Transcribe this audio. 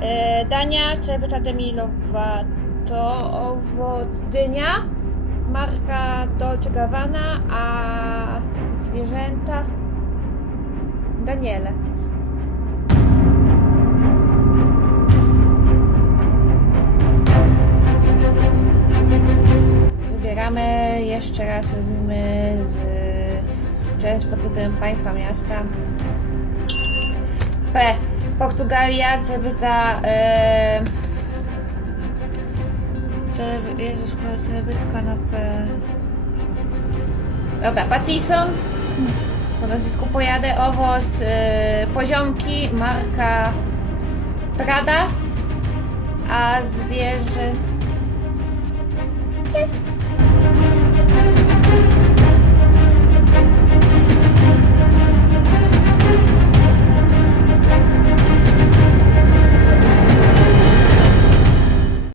E, Dania, celebryta Demilowa to owoc dynia, marka Dolce Gabbana, a zwierzęta Daniele. Wybieramy jeszcze raz, robimy z challenge pod tytułem Państwa Miasta. P. Portugalia, celebryta. E... Celeb... Jezus, celebrytka na P. Dobra, Pattison. Po nazwisku pojadę. Owoc, e... poziomki, marka Prada. A zwierzę. Jest.